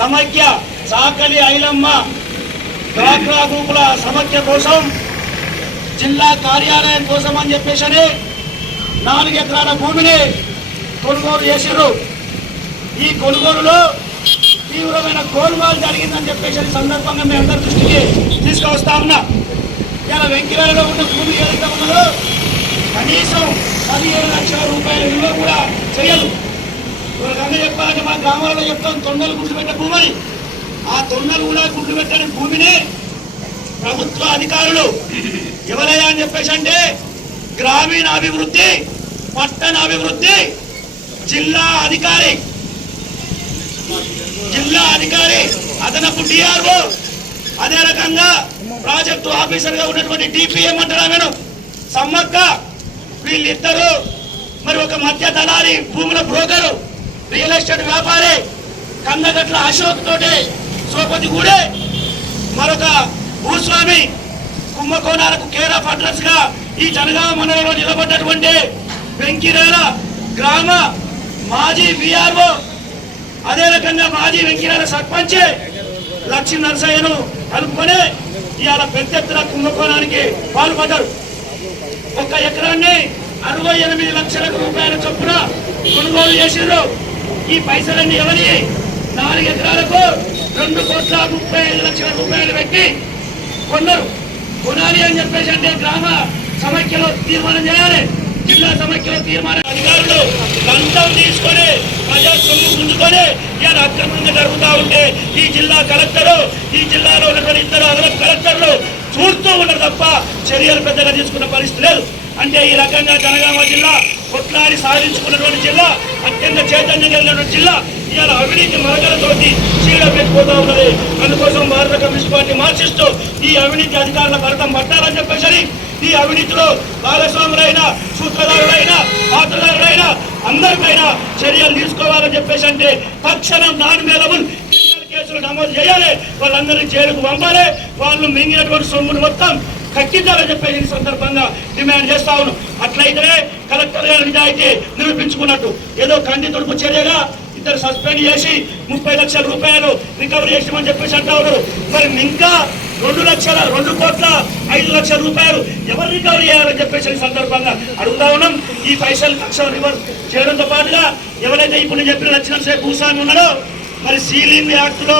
సమైక్య సాకలి ఐలమ్మ డ్వాక్రా గ్రూపుల సమైక్య కోసం జిల్లా కార్యాలయం కోసం అని చెప్పేసి 4 ఎకరాల భూమిని కొనుగోలు చేశారు. ఈ కొనుగోలులో తీవ్రమైన గోల్మాల్ జరిగిందని చెప్పేసి సందర్భంగా మీ అందరి దృష్టికి తీసుకువస్తా ఉన్నా. ఇలా వెంకిరాలలో ఉన్న భూమి ఏదైతే ఉన్నదో కనీసం 17 లక్షల రూపాయల విలువ కూడా చేయదు. ఒక రకంగా చెప్పాలంటే మా గ్రామాలలో చెప్తాం తొండలు గుడ్లు పెట్టే భూమిని, ఆ తొండలు కూడా గుడ్లు పెట్టని భూమిని ప్రభుత్వ అధికారులు ఎవరయ్యా అని చెప్పేసి అంటే గ్రామీణ అభివృద్ధి, పట్టణ అభివృద్ధి జిల్లా అధికారి అదనపు డిఆర్ఓ, అదే రకంగా ప్రాజెక్టు ఆఫీసర్ గా ఉన్నటువంటి డిపిఎం అంటారు సమ్మక్క, వీళ్ళిద్దరూ మరి ఒక మధ్య దళారి భూముల బ్రోకరు, రియల్ ఎస్టేట్ వ్యాపారి కందగట్ల అశోక్ తోటి సోపతిగూడే మరొక భూస్వామి కుంభకోణాలకు కేర్ ఆఫ్ అడ్రస్ గా ఈ జనగామ మండలంలో నిలబడ్డటువంటి వెంకిరాల గ్రామ మాజీ విఆర్ఓ, అదే రకంగా మాజీ వెంకిరాల సర్పంచ్ లక్ష్మీ నరసయ్యను కలుపుకొని ఇవాళ పెద్ద ఎత్తున కుంభకోణానికి పాల్పడ్డారు. 1 ఎకరాన్ని 68 లక్షల రూపాయల చొప్పున కొనుగోలు చేసిర్రు. ఈ పైసలన్నీ ఎవరి 4 ఎకరాలకు 2,35,00,000 రూపాయలు పెట్టి కొన్నారు. కొనాలి అని చెప్పేసి అంటే గ్రామ సమైక్యలో తీర్మానం చేయాలి, జిల్లా సమైక్యలో తీర్మానం. అధికారులు లంచం తీసుకొని ప్రజా సొమ్ము గుంజుకొని ఇలా అక్రమంగా జరుగుతూ ఉంటే ఈ జిల్లా కలెక్టరు, ఈ జిల్లాలో ఉన్నటువంటి 2 అదనపు కలెక్టర్లు చూస్తూ ఉన్నారు తప్ప చర్యలు పెద్దగా తీసుకున్న పరిస్థితి లేదు. అంటే ఈ రకంగా జనగామ జిల్లా కొట్లాడి సాధించుకున్నటువంటి జిల్లా, అత్యంత చైతన్యం కలిగినటువంటి జిల్లా ఇవాళ అవినీతి మరగలతోటి చీడ పెట్టిపోతూ ఉన్నది. అందుకోసం భారత కమ్యూనిస్ట్ పార్టీ మార్చిస్తూ ఈ అవినీతి అధికారుల భరతం పట్టాలని చెప్పేసి ఈ అవినీతిలో భాగస్వాములైన, సూత్రధారులైన, పాత్రధారులైన అందరిపైన చర్యలు తీసుకోవాలని చెప్పేసి అంటే తక్షణం నాన్-వేలబుల్ కేసులు నమోదు చేయాలి, వాళ్ళందరినీ జైలుకు పంపాలి, వాళ్ళు మింగినటువంటి సొమ్మును మొత్తం కక్కించాలని చెప్పేసి ఈ సందర్భంగా డిమాండ్ చేస్తా ఉన్నాం. అట్లయితేనే కలెక్టర్ గారి నిజాయితీ నిరూపించుకున్నట్టు. ఏదో కంటి తుడుపు చర్యగా 2 సస్పెండ్ చేసి 30 లక్షల రూపాయలు రికవరీ చేసామని చెప్పేసి అంటా ఉన్నారు. మరి ఇంకా 2,05 లక్షల రూపాయలు ఎవరు రికవరీ చేయాలని చెప్పేసి ఈ సందర్భంగా అడుగుతా ఉన్నాం. ఈ పైసలు తక్షణం రివర్స్ చేయడంతో పాటుగా ఎవరైతే ఇప్పుడు నేను చెప్పిన లక్షణం భూస్వామి ఉన్నాడో మరి సీలింగ్ యాక్ట్ లో